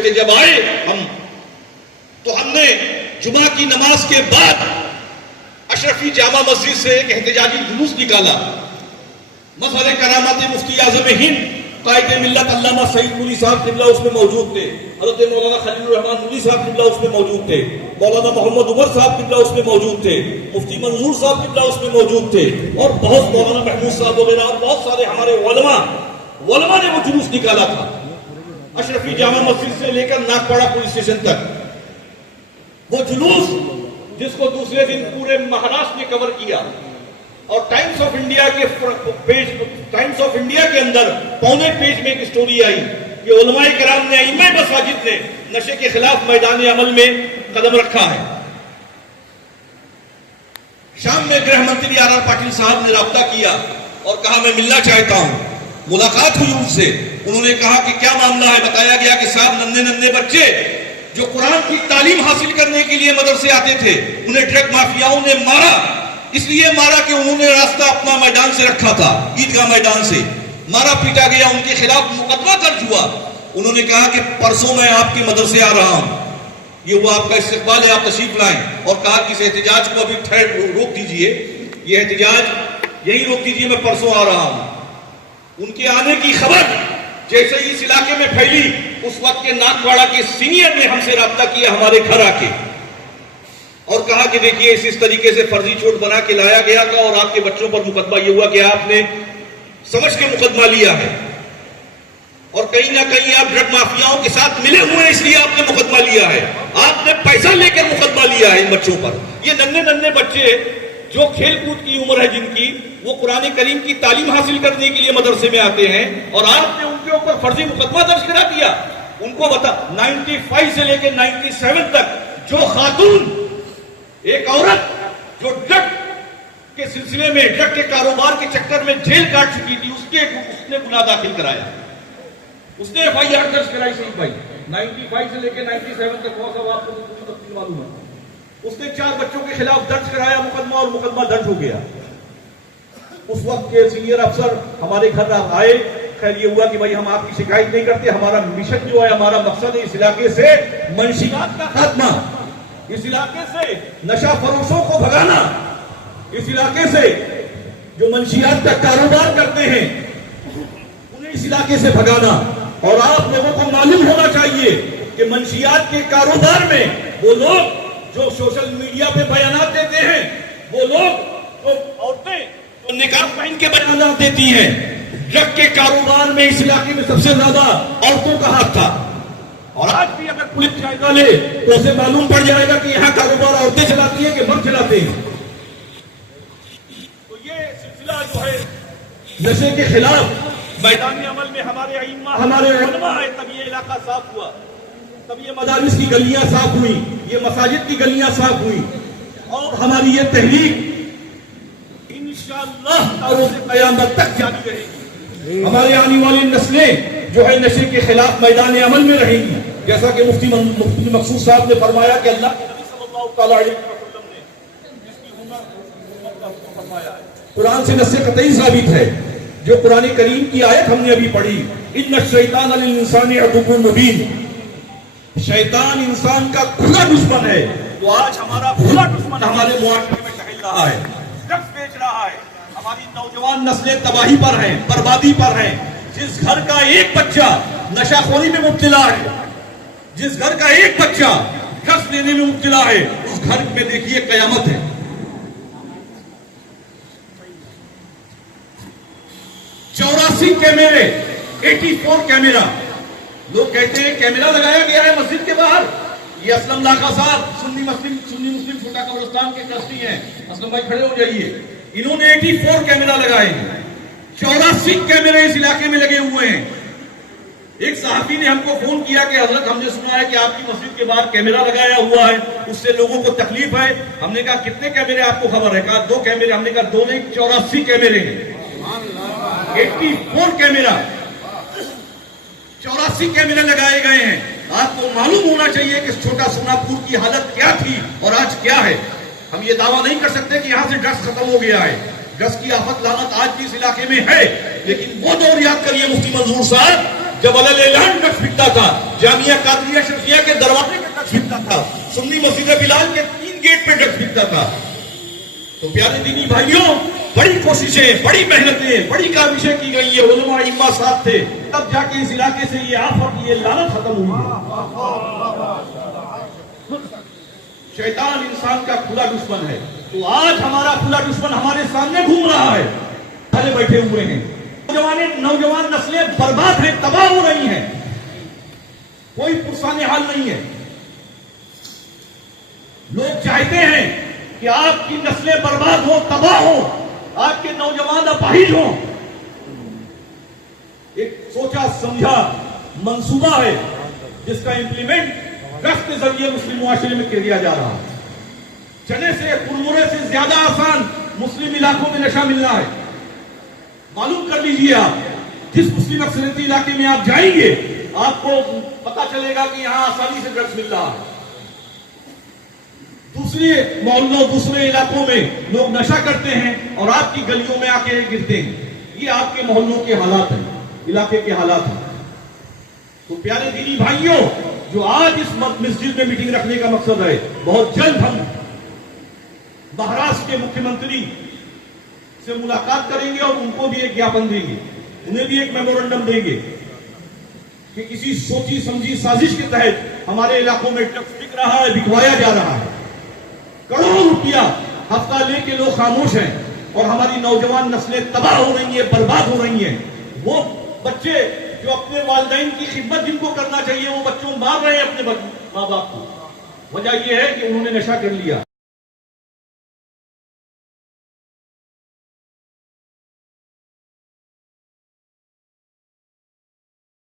تھے جب آئے ہم تو ہم نے جمعہ کی نماز کے بعد اشرفی جامع مسجد سے ایک احتجاجی جلوس نکالا. مظہر کرامات مفتی اعظم ہند قائد ملت علامہ سعید نوری صاحب قبلہ اس میں موجود تھے, حضرت مولانا خلیل الرحمان نوری صاحب قبلہ اس میں موجود تھے, مولانا محمد عمر صاحب قبلہ اس میں موجود تھے, مفتی منظور صاحب قبلہ اس میں موجود تھے, اور بہت مولانا محمود صاحب وغیرہ اور بہت سارے ہمارے علماء نے وہ جلوس نکالا تھا اشرفی جامع مسجد سے لے کر ناگپاڑا پولیس اسٹیشن تک. وہ جلوس جس کو دوسرے دن پورے مہاراشٹر نے کور کیا, اور ٹائمز آف انڈیا کے اندر پونے پیج میں ایک سٹوری آئی کہ علماء کرام نے ائمہ مساجد نے نشے کے خلاف میدان عمل میں قدم رکھا ہے. شام میں گرہ منتری آر آر پاٹل صاحب نے رابطہ کیا اور کہا میں ملنا چاہتا ہوں. ملاقات ہوئی ان سے, انہوں نے کہا کہ کیا معاملہ ہے. بتایا گیا کہ صاحب ننھے بچے جو قرآن کی تعلیم حاصل کرنے کے لیے مدرسے آتے تھے انہیں ڈرگ مافیاؤں نے مارا. اس لیے مارا کہ انہوں نے راستہ اپنا میدان سے رکھا تھا, عیدگاہ میدان سے مارا پیٹا گیا, ان کے خلاف مقدمہ درج ہوا. انہوں نے کہا کہ پرسوں میں آپ کے مدرسے آ رہا ہوں, یہ وہ آپ کا استقبال ہے, آپ تشریف لائیں. اور کہا کہ اس احتجاج کو ابھی روک دیجئے, یہ احتجاج یہی روک دیجئے, میں پرسوں آ رہا ہوں. ان کے آنے کی خبر جیسے ہی اس علاقے میں پھیلی, اس وقت کے ناگپاڑا کے سینئر نے ہم سے رابطہ کیا ہمارے گھر آ کے, اور کہا کہ دیکھیے اس طریقے سے فرضی چوٹ بنا کے لایا گیا تھا اور آپ کے بچوں پر مقدمہ یہ ہوا کہ آپ نے سمجھ کے مقدمہ لیا ہے, اور کہیں نہ کہیں آپ ڈرگ مافیاؤں کے ساتھ ملے ہوئے ہیں اس لیے آپ نے مقدمہ لیا ہے, آپ نے پیسہ لے کر مقدمہ لیا ہے ان بچوں پر. یہ ننھے بچے جو کھیل کود کی عمر ہے جن کی, وہ قرآن کریم کی تعلیم حاصل کرنے کے لیے مدرسے میں آتے ہیں, اور آپ نے ان کے اوپر فرضی مقدمہ درج کرا دیا. ان کو بتا 95 سے لے کے 97 تک جو خاتون, ایک عورت جو ڈرگ کے سلسلے میں, ڈرگ کے کاروبار کے چکر میں جیل کاٹ چکی تھی, اس نے گناہ داخل کرایا, اس نے FIR درج کرائی. صحیح بھائی 95 سے لے کے 97 تک بہت سا آپ کو تفصیل معلوم ہے. اس نے 4 بچوں کے خلاف درج کرایا مقدمہ, اور مقدمہ درج ہو گیا. اس وقت کے سینئر افسر ہمارے گھر آئے. خیر یہ ہوا کہ بھائی ہم آپ کی شکایت نہیں کرتے, ہمارا مشن جو ہے, ہمارا مقصد ہے اس علاقے سے منشیات کا خاتمہ, اس علاقے سے نشہ فروشوں کو بھگانا, اس علاقے سے جو منشیات کا کاروبار کرتے ہیں انہیں اس علاقے سے بھگانا. اور آپ لوگوں کو معلوم ہونا چاہیے کہ منشیات کے کاروبار میں وہ لوگ جو سوشل میڈیا پہ بیانات دیتے ہیں, وہ لوگ عورتیں نقاب پہن کے بیانات دیتی ہیں, ڈرگ کے کاروبار میں اس علاقے میں سب سے زیادہ عورتوں کا ہاتھ تھا. اور آج بھی اگر پولیس جائزہ لے تو اسے معلوم پڑ جائے گا کہ یہاں کاروبار عورتیں چلاتی ہیں کہ مرد چلاتے ہیں. تو یہ سلسلہ جو ہے نشے کے خلاف میدان عمل میں ہمارے ائمہ, ہمارے علماء آئے, تب یہ علاقہ صاف ہوا, تب یہ مدارس کی گلیاں صاف ہوئی, یہ مساجد کی گلیاں صاف ہوئی, اور ہماری یہ تحریک انشاءاللہ روز قیامت تک جاری رہے گی. ہمارے آنے والی نسلیں جو ہے نشے کے خلاف میدان عمل میں رہیں گی, جیسا کہ مفتی مقصود صاحب نے فرمایا کہ اللہ کے نبی صلی اللہ تعالی علیہ وسلم نے جس کی عمر فرمایا ہے, قرآن سے نص قطعی ثابت ہے. جو قرآن کریم کی آیت ہم نے ابھی پڑھی, ان الشیطان للانسان عدو مبین, شیطان انسان کا کھلا دشمن ہے. تو آج ہمارا کھلا دشمن ہمارے معاشرے میں ٹہل رہا ہے, ڈرگس بیچ رہا ہے, ہماری نوجوان نسلیں تباہی پر ہیں, بربادی پر ہیں. جس گھر کا ایک بچہ نشہ خوری میں مبتلا ہے, جس گھر کا ایک بچہ ڈرگس لینے میں مبتلا ہے, اس گھر میں دیکھیے قیامت ہے. 84 کیمرے, 84 کیمرہ, لوگ کہتے ہیں کیمرہ لگایا گیا ہے مسجد کے باہر. یہ اسلم لاکھا صاحب سنی مسلم چھوٹا قبرستان کے ٹرسٹی ہیں, اسلم بھائی کھڑے ہو جائیے. انہوں نے 84 کیمرہ لگائے ہیں, 84 کیمرے اس علاقے میں لگے ہوئے ہیں. ایک صحافی نے ہم کو فون کیا کہ حضرت ہم نے سنا ہے کہ آپ کی مسجد کے باہر کیمرہ لگایا ہوا ہے, اس سے لوگوں کو تکلیف ہے. ہم نے کہا کتنے کیمرے آپ کو خبر ہے؟ کہا 2 کیمرے. ہم نے کہا 2 نہیں 84 کیمرے ہیں, 84 کیمرہ, 84 کیمرے لگائے گئے ہیں. آپ کو معلوم ہونا چاہیے کہ چھوٹا سوناپور کی حالت کیا تھی اور آج کیا ہے. ہم یہ دعویٰ نہیں کر سکتے کہ یہاں سے ڈرگس ختم ہو گیا ہے, ڈرگس کی آفت لعنت آج بھی اس علاقے میں ہے, لیکن وہ دور یاد کریے مفتی منظور صاحب جب اعلان ڈرگس بکتا تھا، جامعہ قادریہ شمسیہ کے دروازے پہ ڈرگس بکتا تھا، سنی مسجد بلال کے 3 گیٹ پہ ڈرگس بکتا تھا. تو پیارے دینی بھائیوں، بڑی کوششیں، بڑی محنتیں، بڑی کاوشیں کی گئی ہیں، علماء ائمہ ساتھ تھے، تب جا کے اس علاقے سے یہ آفت، یہ لعنت ختم ہوئی ہے. شیطان انسان کا کھلا دشمن ہے. تو آج ہمارا کھلا دشمن ہمارے سامنے گھوم رہا ہے، پہلے بیٹھے ہوئے ہیں. نوجوان نسلیں برباد ہیں، تباہ ہو رہی ہیں، کوئی پرسان حال نہیں ہے. لوگ چاہتے ہیں کہ آپ کی نسلیں برباد ہو، تباہ ہو، آپ کے نوجوان اپاہج ہوں. ایک سوچا سمجھا منصوبہ ہے جس کا امپلیمنٹ ڈرگس کے ذریعے مسلم معاشرے میں کیا جا رہا ہے. چنے سے، کرمرے سے زیادہ آسان مسلم علاقوں میں نشہ ملنا ہے. معلوم کر لیجئے، آپ جس مسلم اکثریتی علاقے میں آپ جائیں گے، آپ کو پتا چلے گا کہ یہاں آسانی سے ڈرگس مل رہا ہے. دوسرے محلوں، دوسرے علاقوں میں لوگ نشہ کرتے ہیں اور آپ کی گلیوں میں آ کے گرتے ہیں. یہ آپ کے محلوں کے حالات ہیں، علاقے کے حالات ہیں. تو پیارے دینی بھائیوں، جو آج اس مسجد میں میٹنگ رکھنے کا مقصد ہے، بہت جلد ہم مہاراشٹر کے مکھیہ منتری سے ملاقات کریں گے اور ان کو بھی ایک جاپن دیں گے، انہیں بھی ایک میمورنڈم دیں گے کہ کسی سوچی سمجھی سازش کے تحت ہمارے علاقوں میں ڈرگس بک رہا ہے، بکوایا جا رہا ہے. کروڑوں روپیہ ہفتہ لے کے لوگ خاموش ہیں اور ہماری نوجوان نسلیں تباہ ہو رہی ہیں، برباد ہو رہی ہیں. وہ بچے جو اپنے والدین کی خدمت جن کو کرنا چاہیے، وہ بچوں مار رہے ہیں اپنے ماں باپ کو. وجہ یہ ہے کہ انہوں نے نشہ کر لیا.